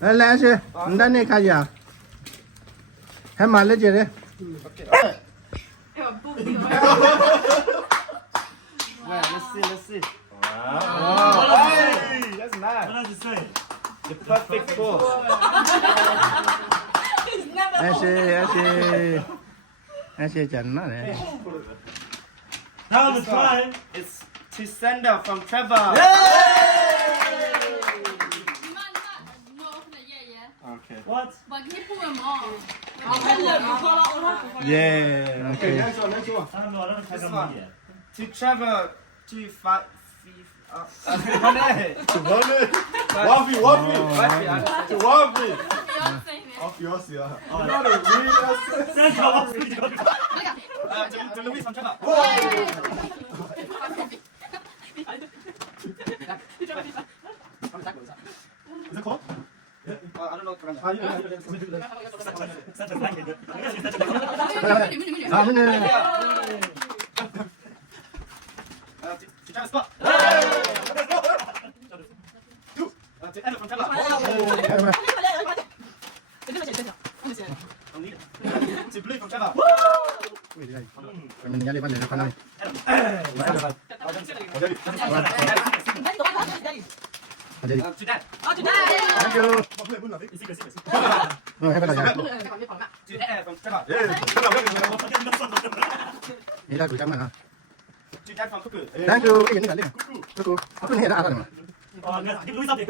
来是，那你看一下，还蛮了劲的。Let's see. Wow. Hey, that's nice. What does it say? The perfect score. 还是真嘛呢？ Now the try. It's to send out from Trevor. Okay. What? Yeah. Okay. Next one. I don't know. I don't This know one. yet. To Trevor. To five. Wafi. To Wafi. Oh. Off yours, yeah. Send off. To Louis from Trevor. Is it cold? I don't know. Such a blanket. 아, 근데 To Trevor Scott. To Emma from Trevor. To Blue from Trevor. mình nhớ đi bắt được con này. To Dad. Thank you. Rồi, hai bên là gì? To Air from Trevor. Nghĩ ra gửi cho mình hả? To Dad from Cuckoo. Thank you. Cái gì nữa đi? Cô nghe ra rồi mà. Oh, give Louis something.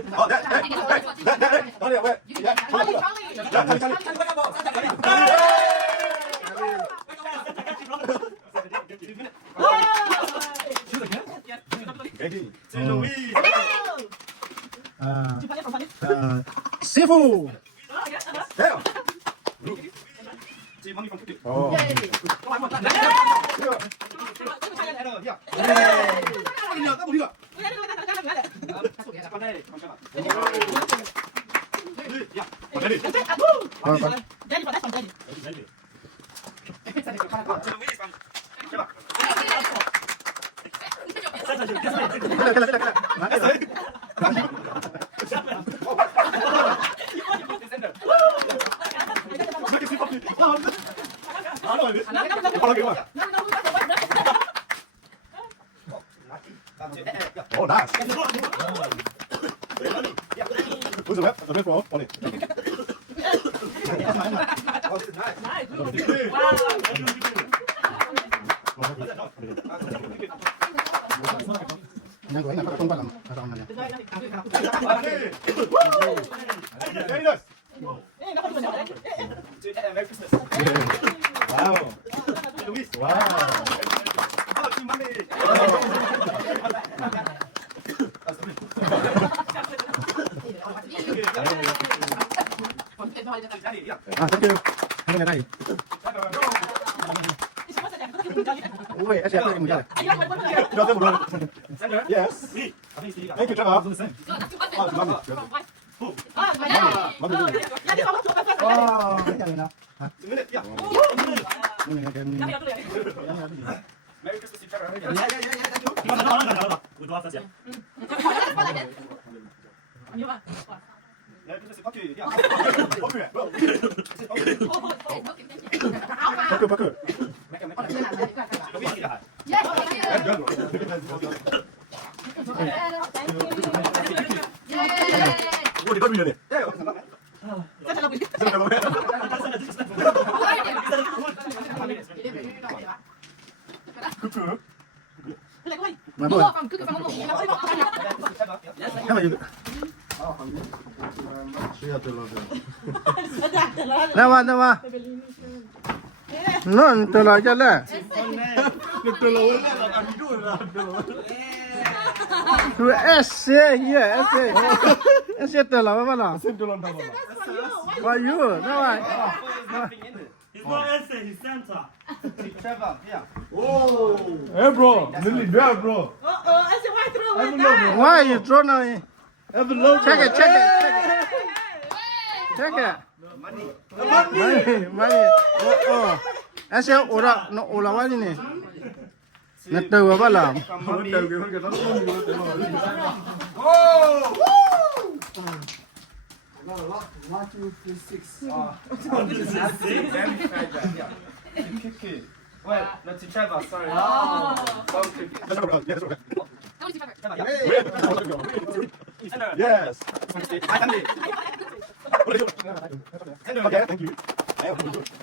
To Louise. Sifu. To Mommy from Cuckoo. Oh. Hello, here. Oh, nice. Who's the rep? The rep for Ollie. Nhà của anh là không quan trọng, là xong rồi. Very nice. Merry Christmas. Wow. Louise. Wow. Oh, to Mommy. Daddy, yeah. Thank you. Không nghe đây. Ui, anh sẽ tôi mình ra. You know them, Sandra? Yes. Me. I think it's Thank you, Trevor. the same. Oh, mommy. Mommy. Oh, cái này nào. It's a minute, yeah. Merry Christmas to Trevor. We do after that. Merry Christmas to Pocky, yeah. Parker, Parker. Louise, yeah. Oh, they got me in it. Cuckoo. Mà bữa. Cái này. Nào mà. Nó từ lại cho lên. Tu S yeah S từ lại mà nào. Why you? No I. He's not essay, he's Santa. Trevor, yeah. Oh. Hey, bro. Lily, yeah, bro. Why you draw now? Have a look. Check it. Check it. Money. Oh. Anh sẽ ổ là bao nhiêu này? Nó từ vào bao làm? Very fragile. Yeah. Kick. Wait, let's see Trevor. Sorry. Don't kick. Yes. Okay, thank you. Thank you.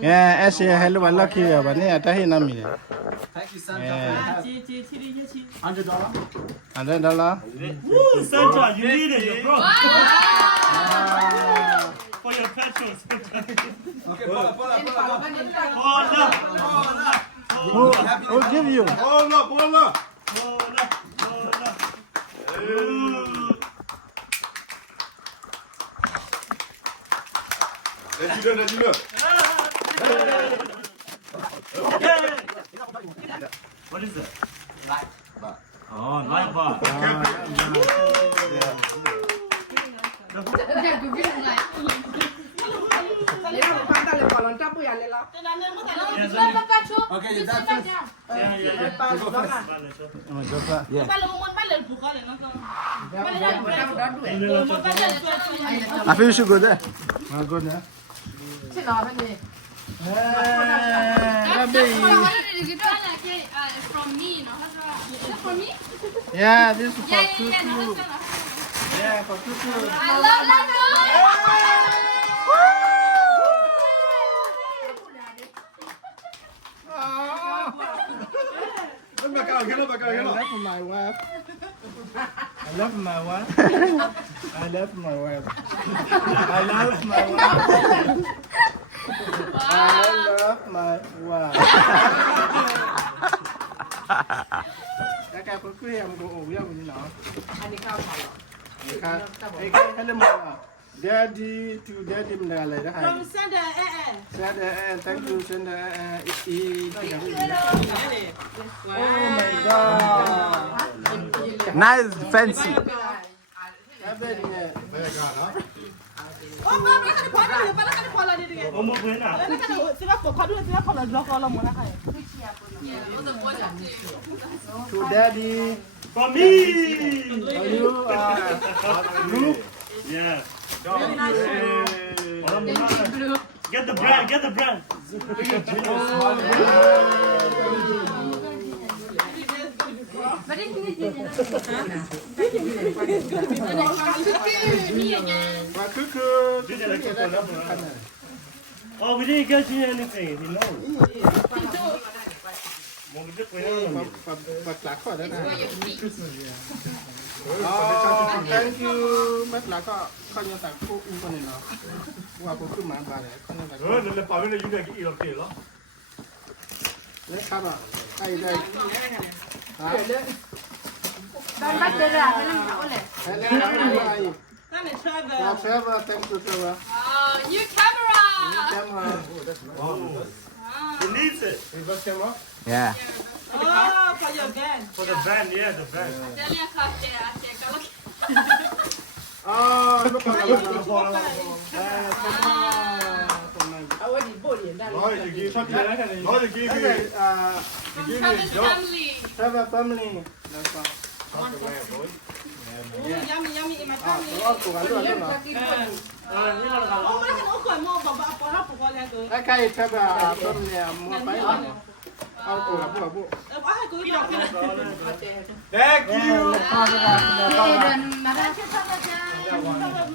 Yeah, Asia hello lucky ya bani atahi na mi. Thank you, Santa. $100. Woo, Santa, you need it, bro. For your petrol, Santa. Okay, pull up. Who give you? Hold up, hold up. Let's do it. What is it? Oh, light bar. Okay, you're done first. I feel you should go there. I'll go there. From me, no? Is that for me? Yeah, this is for Yeah, two. no, that's not. Yeah, for two. I love Back out, get up. I love my wife. I love my wife. I love my wife. I love my wife. I love my wife. Các cái có quý em có ủ với ông như nào? Cái lên một Daddy to daddy mình là lấy đó hay. From Sender, Send thank you send Oh my god. Nice, fancy. Cái bên này. Oh, ba ka kwa na ba ka kwa la de. One more win now. Ba ka se ba kwa du se ba kwa la lo ko lo mo na ka. To daddy. For me. Are you Luke? Yeah. Get the brand, get the brand. Và cứ Oh, we didn't get you anything. He knows. bật lá khỏi đó này. Thank you. Bật lá khỏi khỏi nhà tạc cô con này nó. Qua cô cứ mang bà đấy, con nhà tạc. Nelle pavone you get it lo. Đấyครับạ. Đây đây. Don't back the rap, I'm not Đây Na ne Trevor. Trevor, thank you Trevor. New camera! Camera. He needs it. Yeah. Oh, for your van. For the van, yeah, the van. Delia kaffe, Nó còn là Rồi you give me. From Trevor's family. Trevor family. That's all. Oh, yummy, yummy in my family. Nó cố gắng luôn nó. Oh, ba ka ko mo ba ba ko la ko la ko. Cái Trevor family mua phải là. Cố gắng của bộ. Ba ka ko ba. Thank you.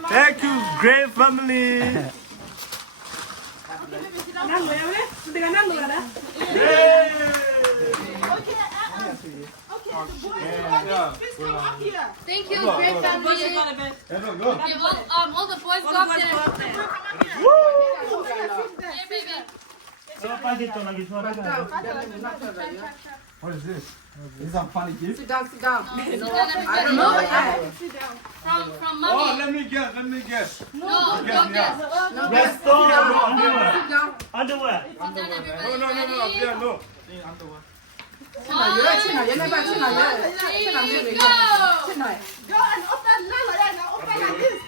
Thank you, great family. Na mo ya we? Diga na mo la da. Okay, the boys please come up here. Thank you, great family. Boys got a bed. Give all the boys go up there. Hey, baby. So, packet on this one. What is this? Is this a funny gift? Sit down, everybody. From Oh, mommy. let me guess. No, don't guess. Yes, store underwear. Underwear. Sit down, everybody. No, Ready? yeah, no. 1, 2, 3. go. Go and open like that now. Open like this.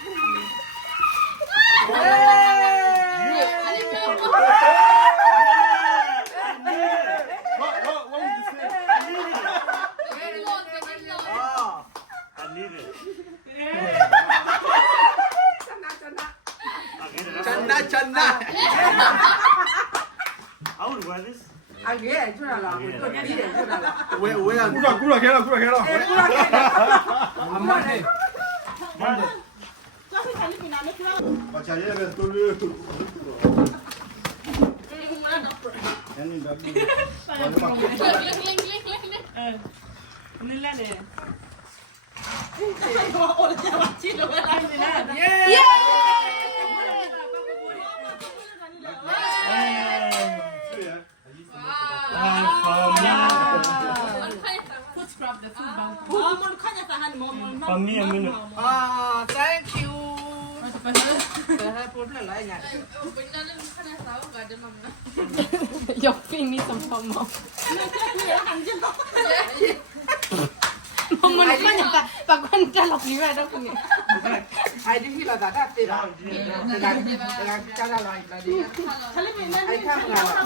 I need it. Chana, chana. I would wear this. Again, chút nào là một tuần đi để chút nào là. Where are Cura, cura, que era, cura, que era. Monday. Monday. Baca ya, ves, tú le. Yani dah. For me, I'm gonna. Thank you. Cái problem lại nhỉ. Jag fick ni som mamma. Mamma ni kan inte bara kunna låta ni vara då. Ai đi khi là đã đạt tiền rồi. Là cho là lại là đi. Ai tham là.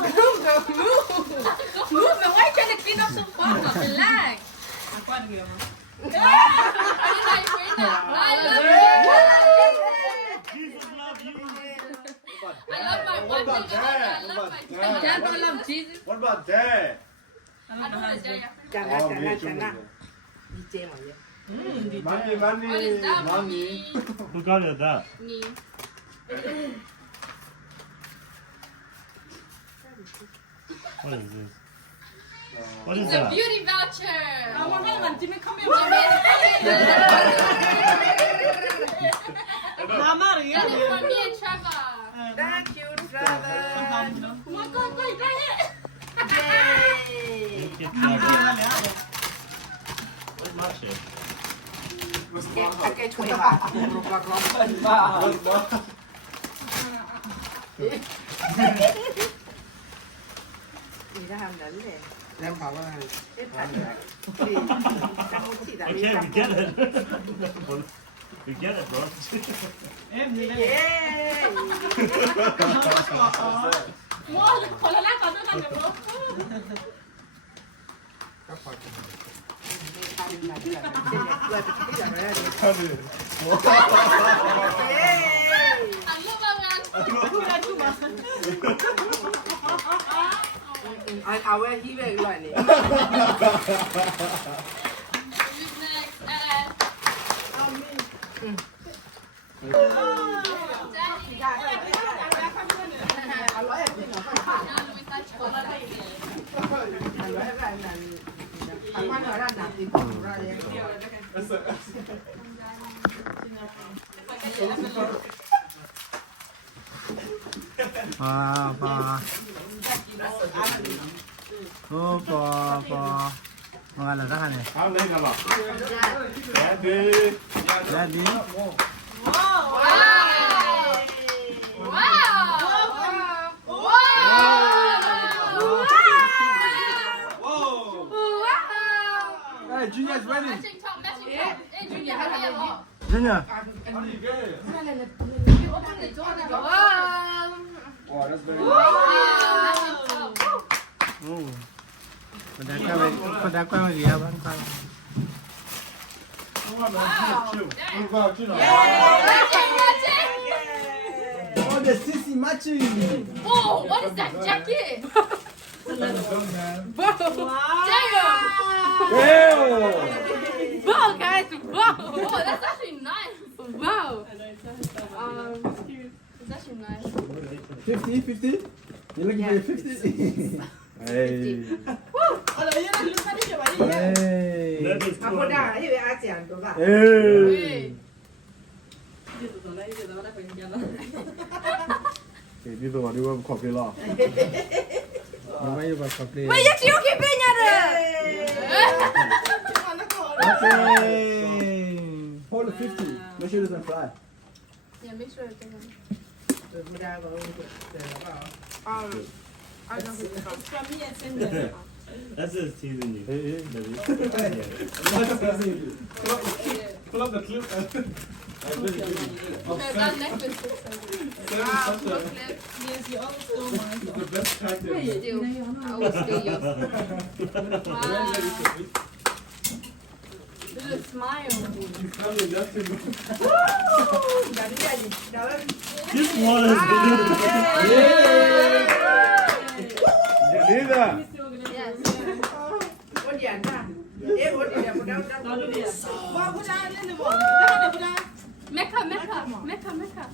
Move me, why can't I clean up some fun? Relax. Jesus love you. I love my What wife. about that? I What love about my dad. that? Don't love Jesus. What about that? I don't want to die. Chẳng Oh, hạn me chẳng too. hạn. Đi chơi mà vậy. Money, money, What is that, money. Who got it that? Me. What is this? What is It's a that? beauty voucher. That is for me and Trevor. Thank you, brother. Yay. Get that. Where's my shit? Cái chuối bà. Thì ra hàng đến để Em bảo là hết thật rồi. Thì trong chỉ là đi Okay, trong we get it. We get it, bro. Yeah. Ano ba nga? Anh áo ấy hi về cái loại này. Who's next? Anh nói là anh quan nói là làm gì cũng ra đấy. Pa. Oh, pa. Mga lada ka niya. How late am I? Daddy. Daddy. Wow! Hey, Junior's ready. Matching top. Hey, Junior, how do you look? Junior. Open the door now. Oh, that's very Wow! Matching top. Oh. Pada ko ang iya bang kal. Oh, the sissy matching. Oh, what is that jacket? Damn! Wow, guys! Wow! Oh, that's actually nice. Wow! It's actually nice. 50, 50. You're looking for 50. Hey. Hey. That is Mà cô đã ấy về ai chèn tôi cả. Hey. Okay, dito ba di ba coffee lo. May ba coffee? Wait, you still keeping it? Okay. Hold the 50. Make sure it doesn't fly. Yeah, make sure it doesn't. Tôi cô đã có tôi vào. I don't know. That's just teasing you. Pull up the clip. That necklace looks so good. Yes, you all stole mine. The best character. Still, I will steal yours. Wow. Little smile. This one is Leader. Yes. คนอย่างนั้นเอ๊ะคนเดียวคนเดียว Wow, put down in the water. Put down. Mecca, Mecca, Mecca, Mecca.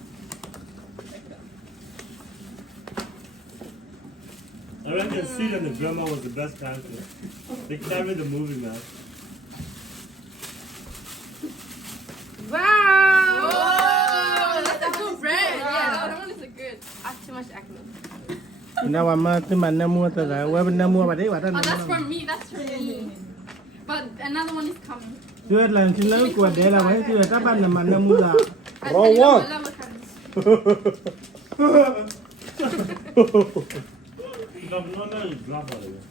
I reckon Sid and the drummer was the best character. They carried the movie, man. Wow! Oh, that's a good bread. Yeah, that one is a good. I have too much acne. Now I'm not the man. No more. Where no more? But Oh, that's for me. That's for me. But another one is coming. เชื่อหลังชิ้นแล้วกวดเดี๋ยวเราไว้เชื่อถ้าบ้านน้ำมันน้ำมูลา I tell you, I love what kind No, you drop out of it.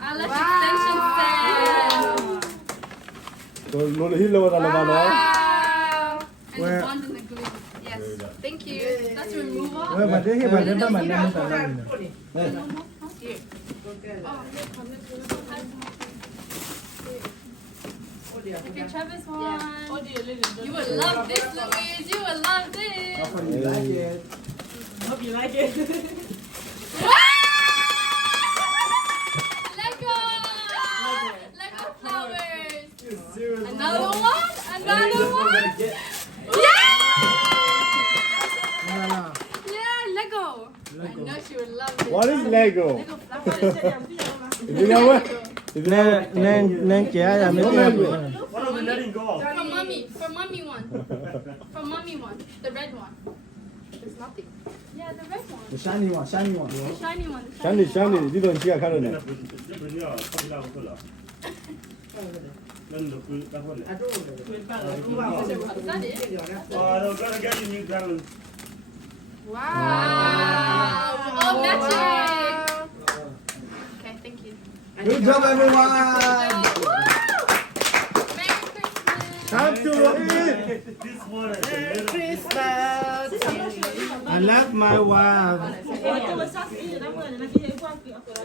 I love extension set. ตัวโน้ตที่เราทำมาเนาะ Wow. And Where? the bond and the glue. Yes. Thank you. That's removal. เมื่อวันที่ให้บันเทิงบ้านน้ำมูลา Here. Okay, Travis one. Oh dear, Lily. You would love this, Louise. You would love this. Hope you like it. Lego. Lego flowers. Another one. Another one. Yeah. Yeah, Lego. I know she would love this. What is Lego? Lego flowers. You know what? Neng kia ya mấy cái What are we letting go of? For mommy one. For mommy one. The red one. There's nothing. Yeah, the red one. The shiny one, shiny one. The shiny one. The Shani Shani đi đồn chia khá rồi nè. Is that it? Oh, I'm gonna get you new diamonds. Wow. Oh, matching. Okay, thank you. Good job, everyone. Woo! Merry Christmas. Time to eat. This one is a little Christmas I love my wife.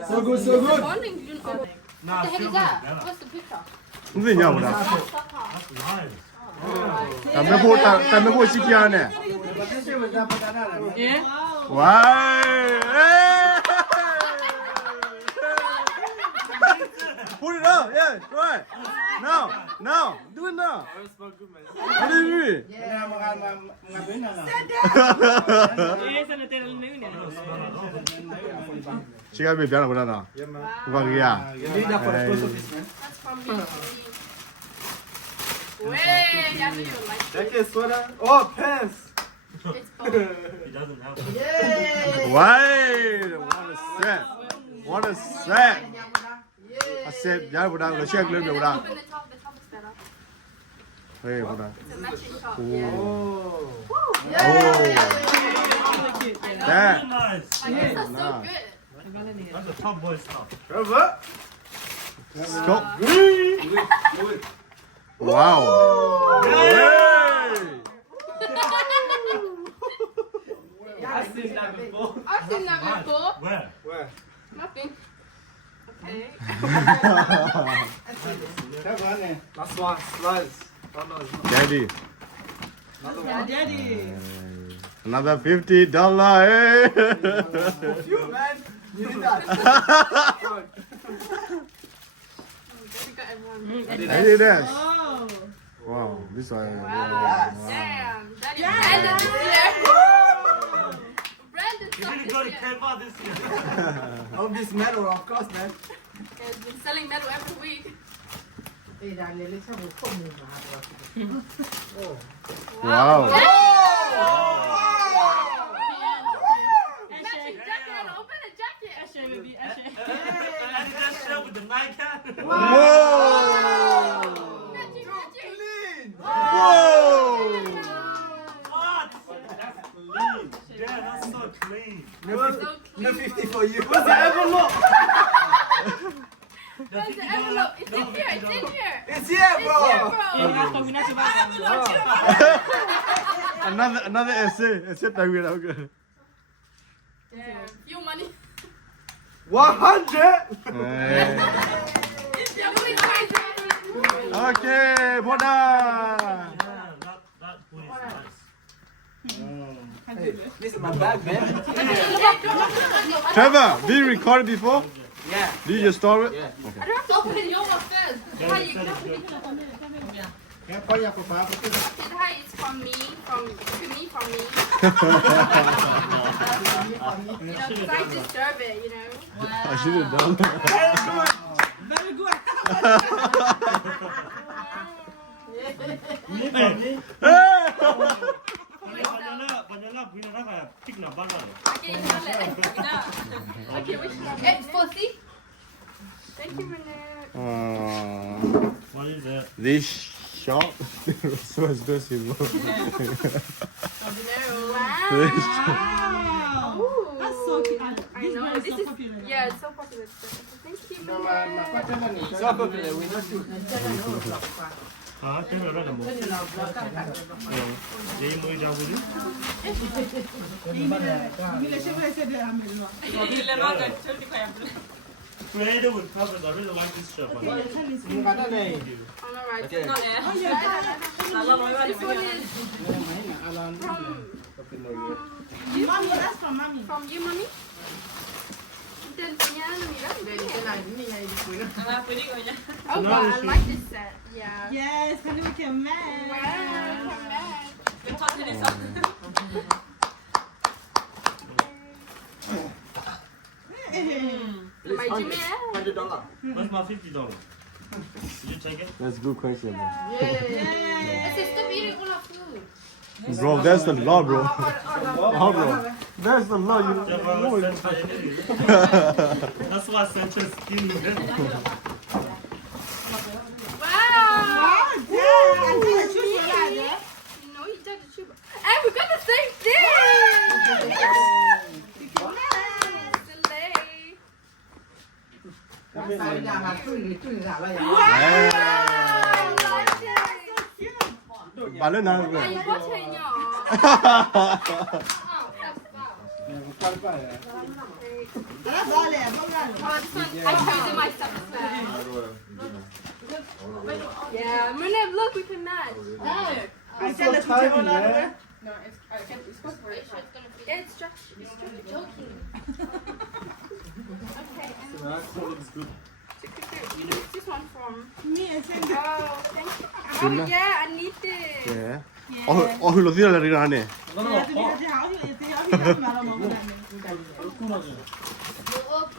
So good, so good. Morning, June. What the heck is that? What's the picture? Không gì nhau đâu. lies. Tao mới mua chiếc kia nè. Yeah. Wow. Put it up, yeah, right. Now, do it now. How do you do it? Chị em bị béo nào nào? Vâng kìa. Leader for the post office, man. That's from me. Wait, I know you don't like it. Jacket, sweater. Oh, pants. It's both. He doesn't have to. Wait, what a set. I said, yeah, but I'm going to check a little bit. Open the top is better. Hey, hold on. It's a matching top. Yeah. Oh. That. Nice. I guess that's so Nah. good. That's the top boy stuff. Trevor. Stop. Wow. Hey. I've seen that before. I've seen that before. Where? Where? Nothing. Okay. Trevor, ne? Last one, slice. Oh, no, it's not. Daddy. Another Yeah, one. Daddy. Another $50. Hey. You, man. You did that. Daddy got everyone. Adidas. Oh. Wow, this one. Wow. Damn. Daddy Brandon this year. Brandon You sucked didn't this go to year. Kemba this year. All this metal, of course, man. He's been selling metal every week. Wow. Matching jacket. Open the jacket. Ashay, baby, Ashay. Added that shirt with the nightcap. Whoa. Matching. Whoa. What? Another 50 for you. Where's the envelope? It's in here. It's in here. It's here, bro. Another essay. Essay tahu ke tak? Yeah. You money. 100. Okay, well done. That food is nice. Hey, this is my bag, man. Trevor, did you record it before? Yeah. Did you just store it? Yeah. I don't have to open your one first. Yeah, Hi, you said it's good. hi, it's from me, from me. You know, because I deserve it, you know. I should have done that. Very good. Banana kayak pig na banana. Okay, which one? It's for see? Thank you, Renee. What is that? This shop so expensive. Wow. Ooh. That's so cute. I know. This is yeah, it's so popular. Thank you, Renee. So popular, we not do. Ah, tell me about the most. Jay Moy Jabuli. Pray would cover the real like this shop. On the right. Okay. This one is Mommy, that's from mommy. from you, mommy. Then oh, wow, I like this set. Yeah. Yes, can we can match? Wow, come back. It's My Jimmy. $100. Where's my $50? Did you take it? That's a good question. I said, stop eating all our food. Bro, that's the law, bro. Oh, bro. That's the law. You know it. That's why Sanchez skinny. Wow. Yeah, You know, he did the chuba. And we got the same thing. Balloon now. Wow. You got it, That's all it. I chose it myself as well. Yeah, Munib, look, we can match. I said it to you. No, it's supposed to work. Yeah, it's joking. Okay, you know this one from? Me and Sandy. Oh, thank you. Oh, yeah, I need this. Yeah. Oh, lo tira la rirane.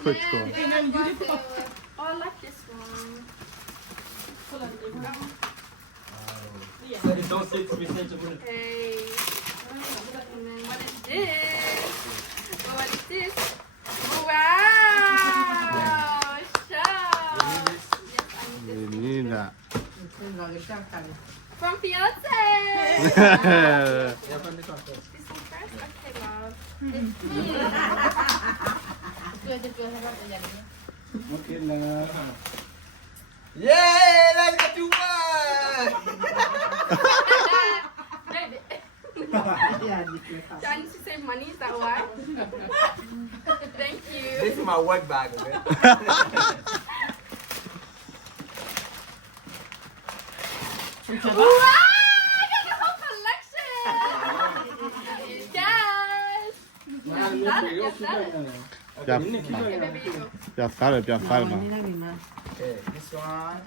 Quick call. Oh, I like this one. Don't say to me, say to me. Okay. And then what is this? Oh, what is this? Oh, wow! Shop! Yes, I need this. You need that. From fiance! Yeah, from this one first. This one first? Okay, love. Okay, love. Yay! Let's get to work! I need to save money, is that why? Thank you. This is my work bag, man. Wow! I got the whole collection! Yes! Ja, Okay, baby, you go. ja, färre, man. Okay, this one.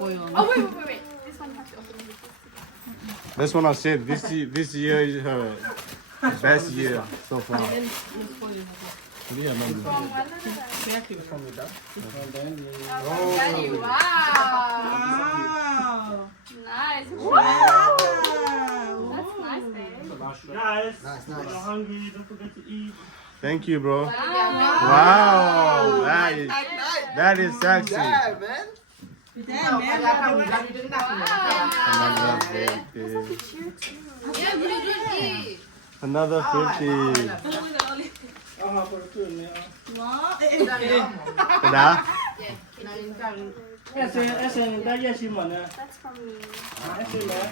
Oh, wait. This one has to open it. That's what I said. This year is her best year so far. Yeah, man. From what? From the dog. Oh, Daddy, wow! Wow. Nice. Wow! That's nice, babe. Guys, Nice. if you're hungry, don't forget to eat. Thank you, bro. Wow! Wow, that is sexy. Yeah, man. Yeah, you didn't eat. Another 50. Aha, på returen. Ja. Dah. Esen, dah je si mana? That's from me. Esen lah.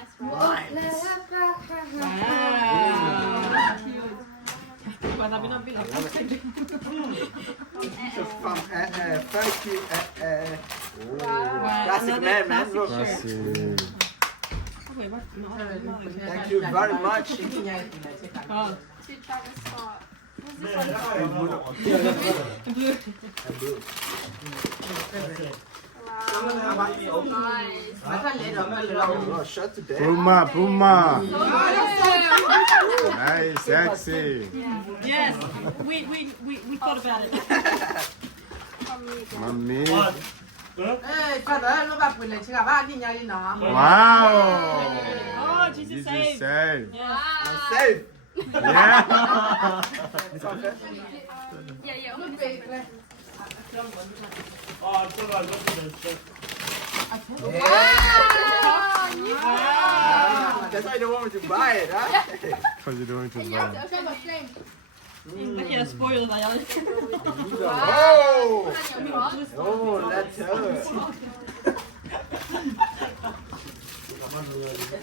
It's nice, right? Thank you. Classic man. Look. Thank you very much. To Travis Scott. Who's this one from? Wow. Nice. Oh, shut to death. Puma. Oh, Nice, sexy. Yes, we thought about it. from me. Mami. What? Huh? Wow. Oh, Jesus Jesus saved. saved. Yeah. Safe. Yeah. Yeah, only this one. Oh, so I got to the That's why you don't want me to buy it, huh? Because you don't want to And you buy. have to open the flame. But yeah, spoilers. Oh! Put on your cross. Oh, that's her.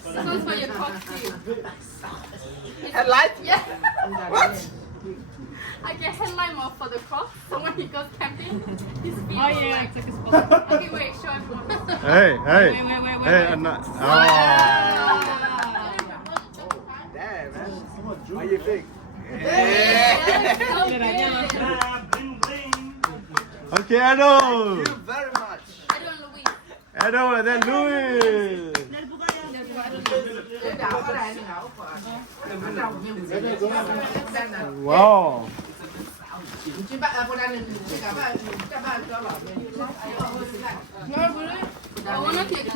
This one's for your cross too. Headlight? Yeah. What? I get headlight more for the cross. So when he goes camping, his feet Oh will yeah, I like. took a spot. Okay, wait, show everyone. Hey, hey. Wait. Hey, Anna. Oh. Damn, man. How you think? Yeah, bling bling. Okay, Edo. Thank you very much. I don't Louis. Edo, and then Louis. Wow. I want to take it.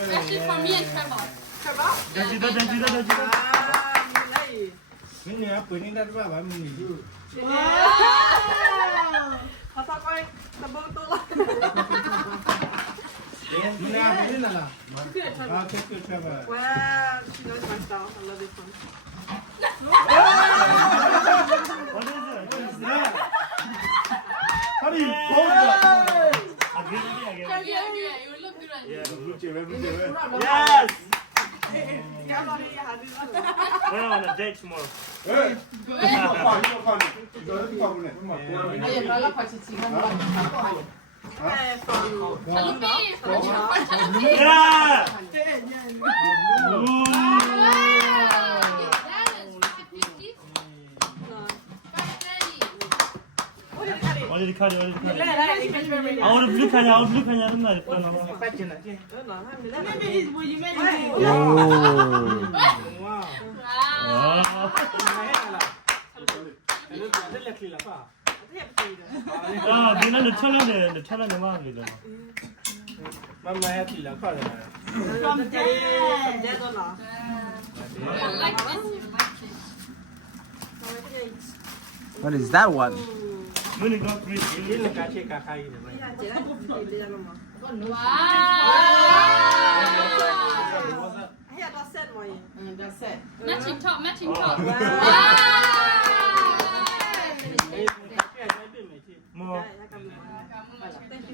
Especially for me and Trevor. Ini apa ni dah berapa ni? Ini apa ni lah? Ah, thank you, Trevor. Wow, she knows my style. I love this one. What is it? What is Yeah. How do you hold that? Again. Yeah, you look good on you. Yes! We're on a date tomorrow. Hey. Chalupi, for the chalupi. Yeah! 어디 카드? 아, 우리 블루카냐? 했나? 아, 니는 천원에 막 하거든. Mama happy lah, kau dah. From Dad. You like this, you like this. What is that one? 문이 거 프리즈. Ini nak cek kakak ini. Wow. Matching top. Wow. 뭐?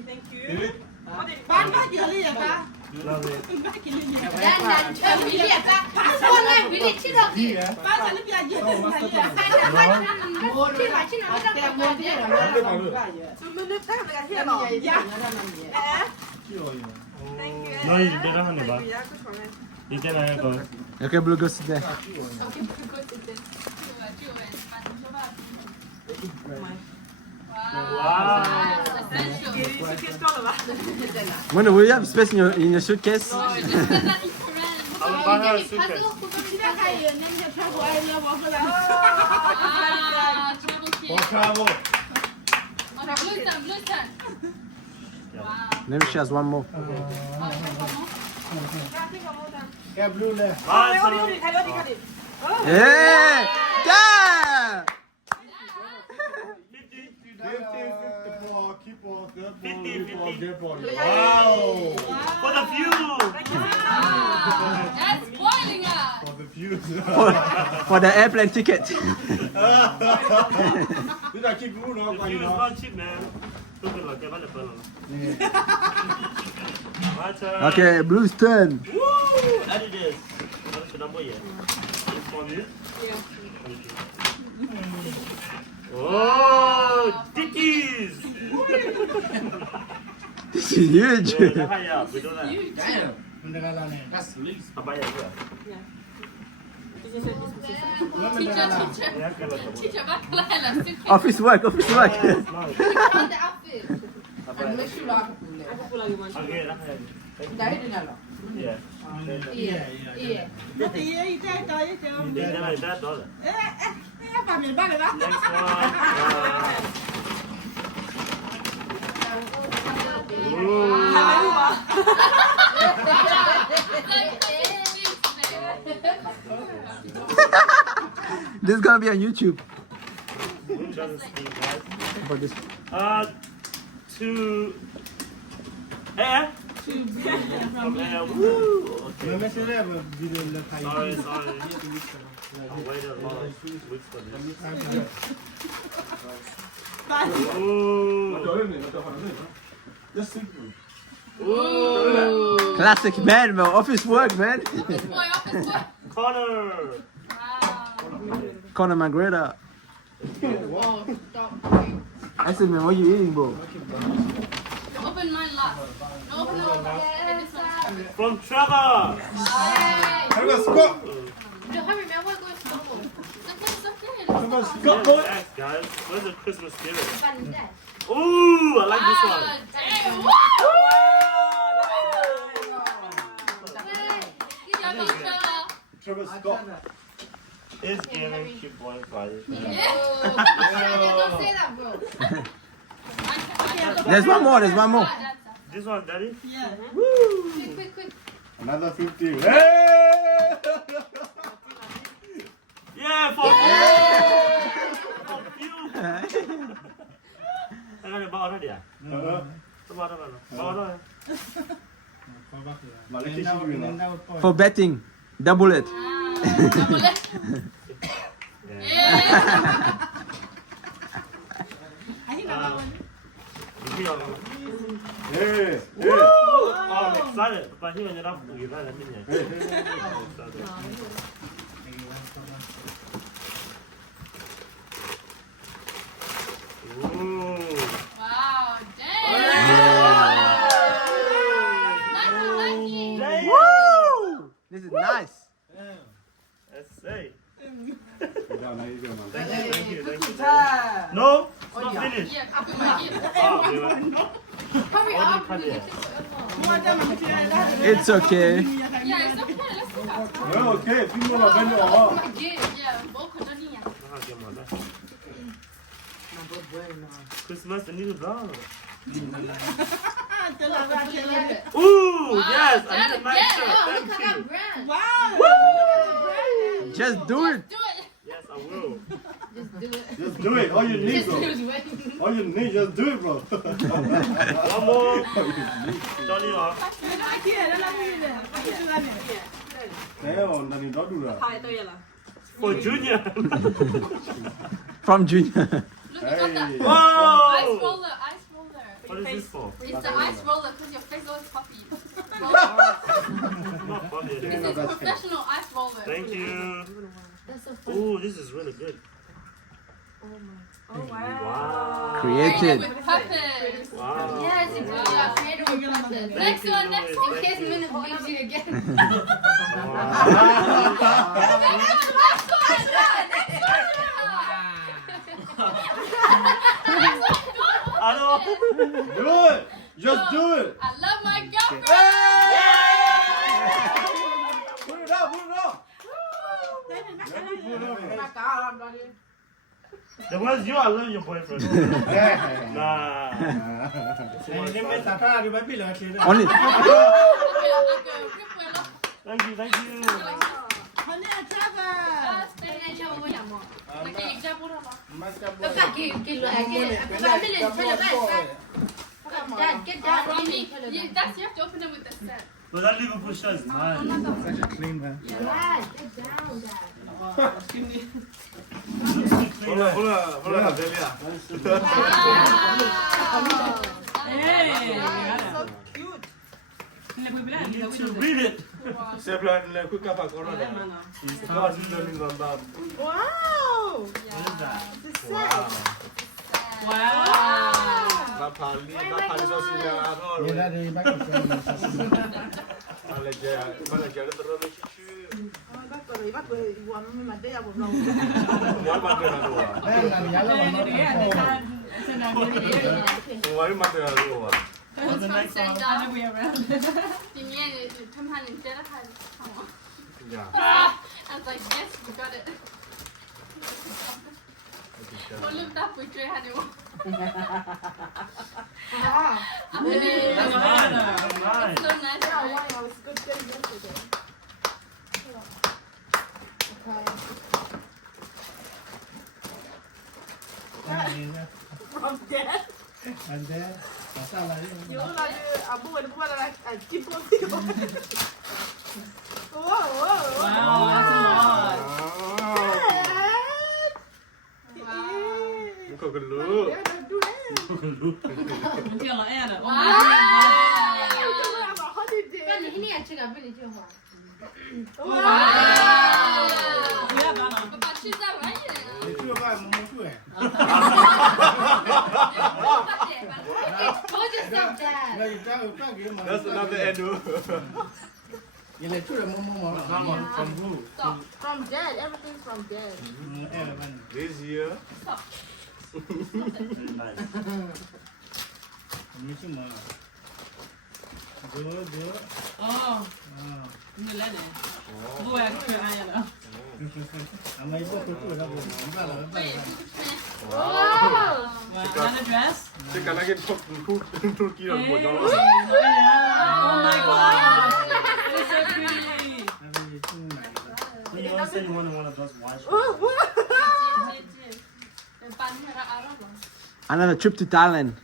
Thank you. Love it. 너 이제랑 하는 봐. 이제나 이거. Okay, Blue, go sit there. 와. When will you have space in your suitcase? Maybe she has one more. Kayak blue lah. 아, Hey! Damn! Wow! For the view! That's boiling up. confused. For the airplane ticket. This I keep moving on, The you view is know. not cheap, man. Look at like the fella. My turn. Okay, Blue's turn. Woo! Adidas. That's the number yet. This for me. Oh, Dickies. This is huge. Yeah, we don't have. Damn. That's least. Abaya juga. Teacher, back line. Office work, office work. The outfit. And make sure I can pull it. Okay, dah ya. Dah hit it now. Yeah. Yeah. Dia dah dah dah. Next one. This is gonna be on YouTube. Who doesn't speak, guys? For this. To air. From air. Woo. Okay. Sorry. I waited a lot of weeks for this. Just simple. Classic man, bro. Office work, man. Office work. Corner. Wow. Conor McGregor. Oh, stop. I said, man, what you eating, bro? Open mine last. No, open the one. This one. From Trevor. I'm gonna squat. No, hurry, man. We're going slow. It's okay. I'm gonna Let's squat. Yeah, thanks, guys. Where's the Christmas spirit? go. Dad. Ooh, I like this one. Damn. Woo! Trevor Scott. It's giving 2.5. Yeah. Don't say that, bro. There's one more, there's one more. This one, Daddy? Yeah. Quick. Another 50. Hey! Yeah, for you. Anh ơi, bao đó đi à? Bao đó. Malaysia Shimmy. For betting. Double it. Double it. Yeah. Hey! Oh, I'm excited. But he ended up with that, didn't he? Ooh. Wow, damn. Nice. Woo! This is nice. Let's say. Thank Thank you. Time. No, it's not finished. Yeah, copy my gift. Oh, we were. Hurry Only up. cut it. It's okay. Yeah, it's okay. Let's go. you. Okay, people are bending Oh, over. my gift. Yeah, both of them. Christmas and new dog. Yeah. Ooh, Wow, yes, I Janet, need a nice yeah, shirt. oh, Thank look at you. that brand. Wow. Just do it. Do it. Yes, I will. Just do it. Just do it. All you need, Just bro. lose weight. All you need, just do it, bro. One more. Johnny off. Damn, Danny, don't do that. For Junior. From Junior. Look, we got that. Hey. Ice Whoa! roller, ice roller. What is this for? It's the ice roller because your face always puffy. Not funny. This is professional ice roller. Thank you. That's so funny. Ooh, this is really good. Oh, wow. Wow. Created. With puppets. Wow. Yes, it's created with puppets. Next one, next one. In case Minute leaves you again. Wow. I know. Do it. Just do it. I love my girlfriend. Put it up, put it up. The words you, I love your boyfriend. Nah. Only. Thank you, thank you. Dad, get down. That's you have to open them with the set. But that Liverpool shirt is nice. Such a clean man. Dad, get down, Dad. Hola, hola, hola, Delia. Hey, So cute. le puoi prendere? You need to read it. Sebelum aku kapal corona. God learning from them. Wow. What is that? The set. Wow. Napali sosial atau Yeah, that is back to Malaysia terlalu cucu. Iba ko iwan mo made ya bro. Wal mati lalu. Wal mati lalu. What's the next one? Other way around. 里面他们你觉得还好吗 Ya. I was like, yes, we got it. 我录到不追还得我。 I'm gonna be That's mine. That's mine. so nice. Yeah, Right? why I was good day yesterday. From dad. And then, masalah dia. Yo lagi abu ada buat lagi chip kopi. Wow, wow, Wow, that's a lot. Muka geluk. Dia dah do that. Until I end it. Oh Wow. my god. Have a holiday. 那你一年去了，不你去花。 Wow. Yeah, Bana. 爸爸去在玩一点。 Itu apa? Mumu eh? 爸姐，我就送的。 Lagi tahu kan dia mana? That's another Edu. Ini itu dah mumu mana? Someone from who? From dad, everything's from dad. Mana? This year. Very nice. Ini cuma. Dua. Oh, nu lär det. Då är det för Aja. Ama ibu tu dah boleh. Enggak lah, enggak lah. Wow. Wow, another dress. Sekarang lagi Turki dan Hey. bodoh. Oh my god. It's so pretty. Tapi itu nak. So you all said you wanted one of those white shirts. Another trip to Thailand.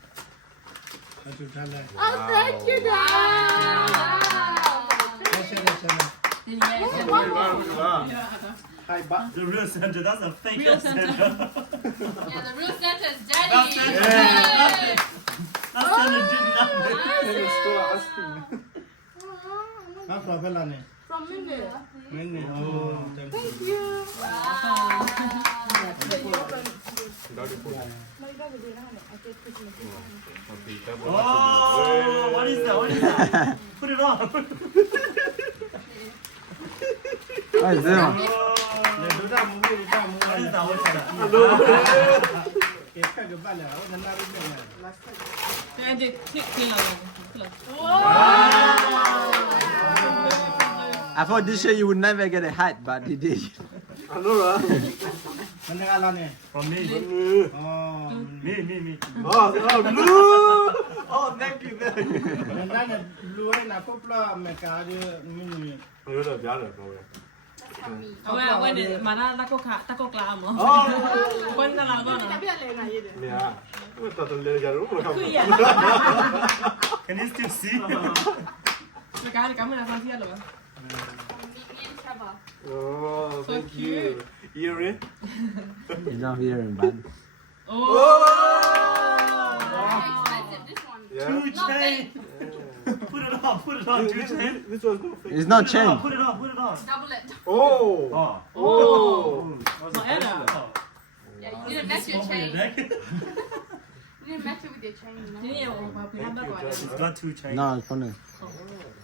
Satu salah. Oh, thank you, dad. Sana. Hai ba. The real Santa, that's a fake Real Santa. Yeah, the real Santa is Daddy. That's Santa. Yay. That Santa did nothing. Apa bela ni? From Mindy. Ini. Oh, thank you. Thank you. Oh, what is that? What is that? Put it on. What is this one? Dia sudah mumu. What is that? What is that? Kita ke bala. Oh, nak narik dia. Jag till I thought this year you would never get a hat, but you did. Anu lah. Mana ala ni? From me. Oh. Me. Oh, blue. Oh, thank you. Nana blue nak kopla mereka ada mini. Yo dah biar kau. When did mana tako klam? Oh. When na lang Tapi ada yang lain. Ni ah. Kau tak terlihat jarum kau. Can you still see? Kan kamu nak fancy eller vad? Meet me in Trevor. Oh, thank you. Earring. He's not here in Bali. Oh. Very expensive, this one. Yeah. Two Not chain. Put it on. Two chain. This one's not fake. It's not Put it on. chain. Put it on. Double it. Oh. Oh. Oh. Vad är det? Yeah, you need to match your Over your chain. neck. You need to match it with your chain, you know? Det är ju bara på hända bara. It's got two chains. No, it's funny.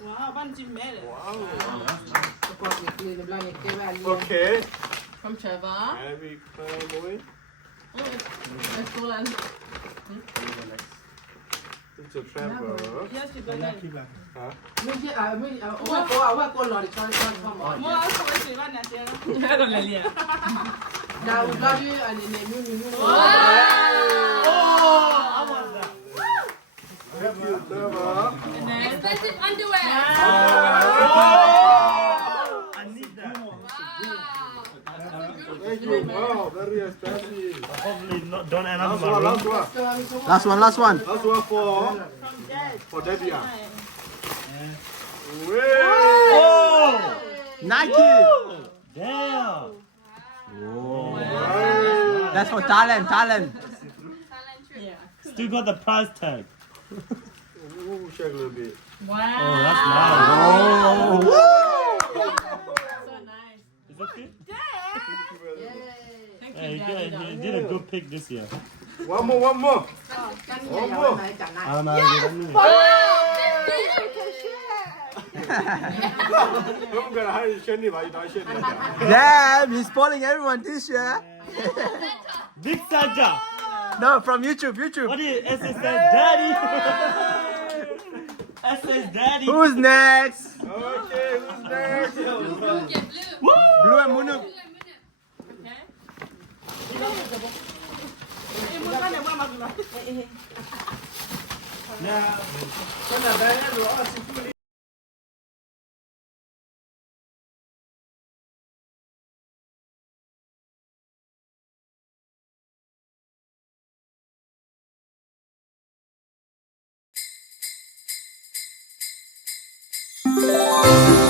Wow, ban Jim med. Okay. From Trevor. Very boy. Jag står den. It's a Trevor. Jag ska gå Nak ner. kibat. ว่าคนหล่อดิฉันชอบหมอ Må jag få en skiva när jag ser den? Jag går välja. ดาวดาวที่อันนี้เนี่ยมิว Oh, how was that? Thank you, Trevor. And then Expensive underwear. Oh, I need that. Wow. Thank you. Wow, very expensive. Hopefully not. Don't end up Last in my one, room. last one. Last one. Last one for Daddy. Oh! Nike. Damn! That's for talent. Talent trip. Yeah. Still got the price tag. Ooh, shake a little bit. Wow. Oh, that's nice. So nice. Is that good? Thank Hey, you, he Daddy. did a good pick this year. One more, one more. 干你也要买讲来。 I'm not I'm gonna hide the shiny by the shiny. Damn, he's spoiling everyone this year. Big Santa! No, from YouTube. What is SS Daddy? SS Daddy! Who's next? Okay, who's next? Get blue. Blue and Munuk. Blue and minute. Now, when I buy it, Thank you.